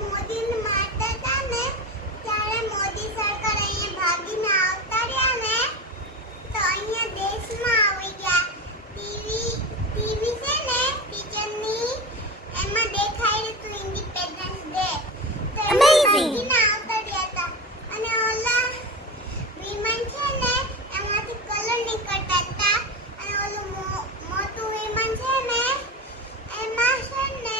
મોદીને મારતા હતા ને ત્યારે મોદી સરકાર અહીંયા ભાગીને આવતા રહ્યા ને તો અહીંયા દેશમાં આવી ગયા. ટીવી છે ને ટીચરની એમાં દેખાય હતું ઇન્ડિપેન્ડન્સ ડે. તો ભાગીને આવતા રહ્યા હતા અને ઓલા વિમાન છે ને એમાંથી કલર નીકળતા હતા અને ઓલું મોટું વિમાન છે ને એમાં છે ને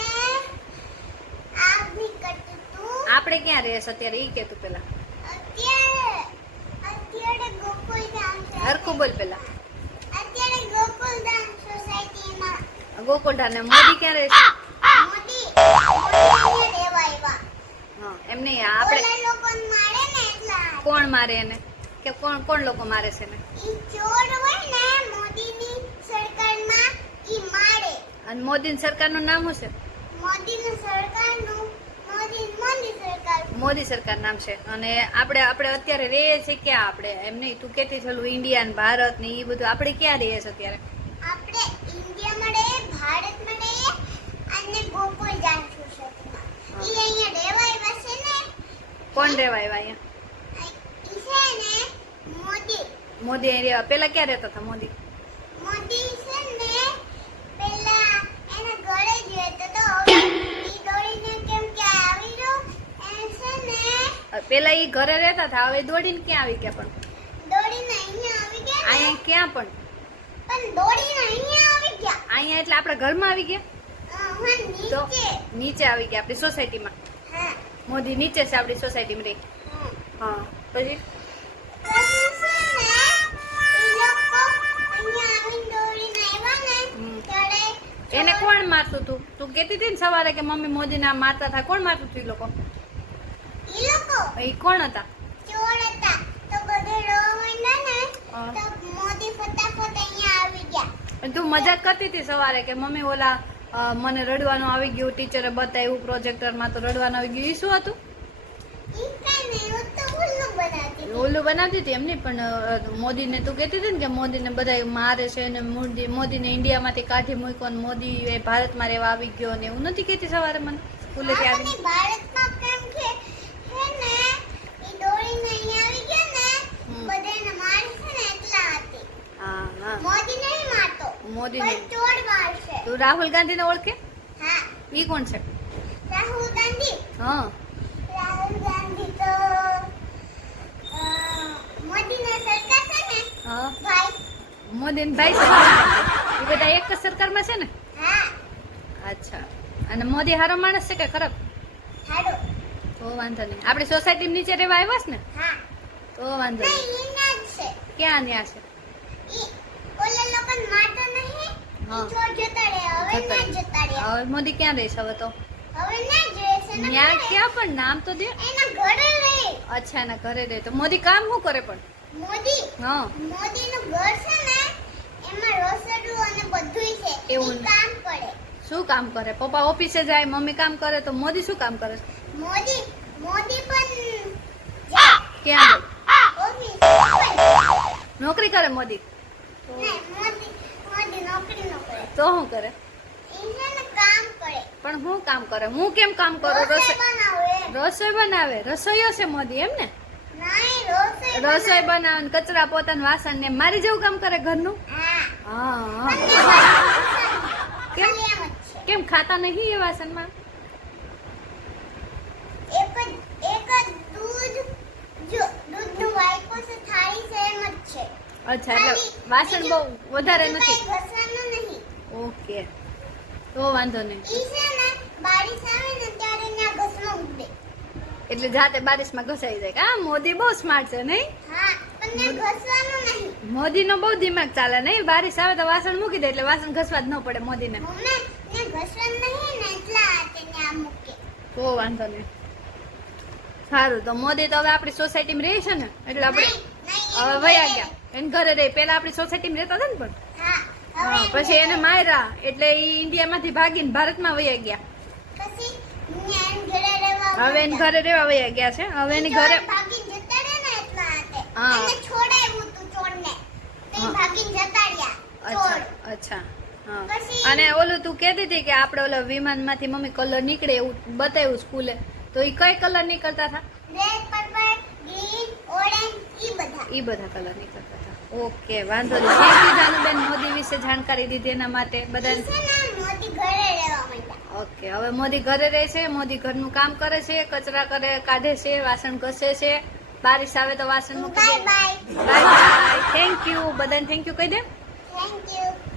આગ નીકળતું હતું. આપણે ક્યાં રહે છે અત્યારે ઈ કે તું પેલા અત્યારે ગોકુલધામ છે. હરખું બોલ પેલા. અત્યારે ગોકુલધામ સોસાયટીમાં ગોકુલધામ ને મોદી ક્યાં રહે છે? મોદી અહીંયા રહેવા આવ્યા. હા એમ નહીં આપણે ઓલા લોકોને મારે ને એટલા કોણ મારે એને કે કોણ કોણ લોકો મારે છે ને? ઈ ચોર હોય ને મોદીની સરકારમાં ઈ મારે. અને મોદી સરકારનું નામ શું છે? મોદીની સરકારનું મોદી સરકાર. મોદી સરકાર નામ છે. અને આપણે અત્યારે રહીએ છીએ ક્યાં? આપણે એમ નહીં તું કેતી છેલું ઇન્ડિયા ને ભારત ને એ બધું આપણે ક્યાં રહીએ છીએ અત્યારે? આપણે ઇન્ડિયામાં રહીએ, ભારતમાં રહીએ અને ગોકુલધામ સોસાયટીમાં. ઈ અહીંયા રહેવા આવ્યા છે ને. કોણ રહેવા આવ્યા અહીંયા? ઈ છે ને મોદી. મોદી અહીં રહેવા પેલા ક્યાં રહેતા હતા મોદી? મોદી છે ને પેલા એના ઘરે જ રહેતો તો હવે ઈ દોડીને કેમ કે આવી રહ્યો એ છે ને પેલા ઈ ઘરે રહેતા હતા હવે દોડીને ક્યાં આવી ગયા? પણ દોડીને અહીંયા આવી ગયા ને. અહીંયા ક્યાં પણ દોડીને અહીંયા આવી ગયા. અહીંયા એટલે આપણા ઘરમાં આવી ગયા? હા તો નીચે. નીચે આવી ગયા આપણી સોસાયટીમાં. હા મોદી નીચે છે આપણી સોસાયટીમાં રહી. હા. હા પછી પછી છે ને ઈ લોકો અહીંયા આવીને દોડીને આવ્યા ને ત્યારે એને કોણ મારતું તું? તું કેતી હતી ને સવારે કે મમ્મી મોદી ના મારતા હતા. કોણ મારતું હતું? ઈ લોકો ઈ કોણ હતા? ચોર હતા. તો બધે રોવા માંડ્યા ને હા. તો મોદી ફટાફટ અહીંયા આવી ગયા. અને તું મજાક કરતી હતી સવારે કે મમ્મી ઓલા મને રડવાનું આવી ગયું, ટીચરે બતાવ્યું પ્રોજેક્ટરમાં તો રડવાનું આવી ગયું. ઈ શું હતું? ઈ કાંઈ નહીં, હું તો ઉલ્લુ બનાવતી હતી. ઓલું બનાવતી હતી એમની. પણ મોદીને તું કહેતી હતી ને કે મોદીને બધા મારે છે ને મોદીને ઇન્ડિયામાંથી કાઢી મૂક્યો ને મોદી એ ભારતમાં રહેવા આવી ગયો ને એવું નથી કહેતી સવારે મને સ્કૂલેથી હા, આવી? પણ ઈ ભારતમાં કેમ છે હે ને ઈ દોડીને અહીંયા આવી ગયા ને બધાને મારે છે ને એટલા હતી. હા હા મોદી નહીં મારતો, મોદીને. પણ ચોર મારશે. તું રાહુલ ગાંધીને ઓળખે? હા, ઈ કોણ છે? રાહુલ ગાંધી. હા રાહુલ ગાંધી તો મોદીના સરકાર છે ને હા ભાઈ. મોદીને ભાઈ છે. એ બધા એક જ સરકારમાં છે ને? હા, અચ્છા. અને મોદી હારો માણસ છે કે ખરાબ? હાડો. તો વાંધો નહીં. આપણી સોસાયટી નીચે રહેવા આવ્યા છે ને? હા, તો વાંધો નહીં. નહીં ઈ ના જ છે. ક્યાં ન્યા છે? ઈ ઓલા લોકોને મારતો નહીં. હા. ઈ ચોર જતા રહ્યા, હવે ના જતા રહ્યા. હવે મોદી ક્યાં રહેશે હવે તો? હવે ના જ રહેશે ને ન્યા ઘરે. ક્યાં પણ નામ તો દે. એના ઘરે રહે. અચ્છા એના ઘરે રહે. તો મોદી કામ શું કરે પણ? મોદી હા મોદીનું ઘર છે ને એમાં રસોડું અને બધુંય છે. એવું ઈ કામ કરે. શું કામ કરે? પપ્પા ઓફિસે જાય, મમ્મી કામ કરે, તો મોદી શું કામ કરે? મોદી પણ જાય ક્યાં ઓફિસ. જાય? નોકરી કરે મોદી? નહીં, મોદી નોકરી ન કરે. તો શું કરે? ઈ છે ને કામ કરે. પણ હું કામ કરે? હું કેમ કામ કરું? રસોઈ બનાવે. રસોઈ બનાવે. રસોઈયો છે મોદી એમ ને? નહીં, રસોઈ બનાવે ને કચરા પોતાના વાસણ ને મારી જેવું કામ કરે ઘરનું? હા. હા કેમ ખાલી એમ જ છે. કેમ ખાતા નહીં એ વાસણમાં? એક જ દૂધનું વાઇપર છે, થાળી છે એમ જ છે. અચ્છા એટલે વાસણ બહુ વધારે બીજું નથી. કાંઈ ઘસવાનું નહીં. ઓકે તો વાંધો નહીં. ઈ છે ને બારિશ આવે ને ત્યારે ત્યાં ઘસમાં મૂકી દે. એટલે જાતે બારિશમાં ઘસાઈ જાય. હા મોદી બહુ સ્માર્ટ છે નહીં? હા, પણ ત્યાં ઘસવાનું નહીં. મોદીનો બહુ દિમાગ ચાલે નહીં? બારિશ આવે તો વાસણ મૂકી દે એટલે વાસણ ઘસવા જ ન પડે મોદીને. મમ્મી, ત્યાં ઘસવાનું નહીં ને એટલા હાથે ત્યાં મૂકે. તો વાંધો નહીં. સારું તો મોદી તો હવે આપણી સોસાયટીમાં રહે છે ને એટલે આપણે નહીં, હવે વયા ગયા એને ઘરે રહી. પેલા આપણી સોસાયટીમાં રહેતા હતા ને પણ હા, હા પછી એને માર્યા એટલે એ ઇન્ડિયામાંથી ભાગીને ભારતમાં વયા ગયા. પછી ત્યાં એમ ઘરે રહેવા હવે એને ઘરે રહેવા વયા ગયા છે. હવે એની ઘરે ભાગીને જતા રહ્યા ને એટલા હાથે. હા. એને છોડાવ્યું તું ચોરને. તો ઈ હા. ભાગીને જતા રહ્યા. ચોર. અચ્છા અચ્છા હા. પછી- અને ઓલું તું કહેતી હતી કે આપણે ઓલા વિમાનમાંથી મમ્મી કલર નીકળે એવું બતાવ્યું સ્કૂલે, તો તો એ કઈ કલર ની કરતા હતા? રેડ, પર્પલ, ગ્રીન, ઓરેન્જ ઈ બધા કલર ની કરતા હતા. ઓકે, વાંધો નહીં. થેન્ક યુ જાનુબેન, મોદી વિશે જાણકારી દીધી એના માટે બધાને. મોદી ઘરે રહેવા માંડ્યા. ઓકે, હવે મોદી ઘરે રહે છે, મોદી ઘરનું કામ કરે છે, કચરા કરે, કાઢે છે, વાસણ ઘસે છે, બારિશ આવે તો વાસણ મૂકી બાય દે. Bye. Bye bye. Thank you બધાને, થેન્ક યુ કહી દે. Thank you.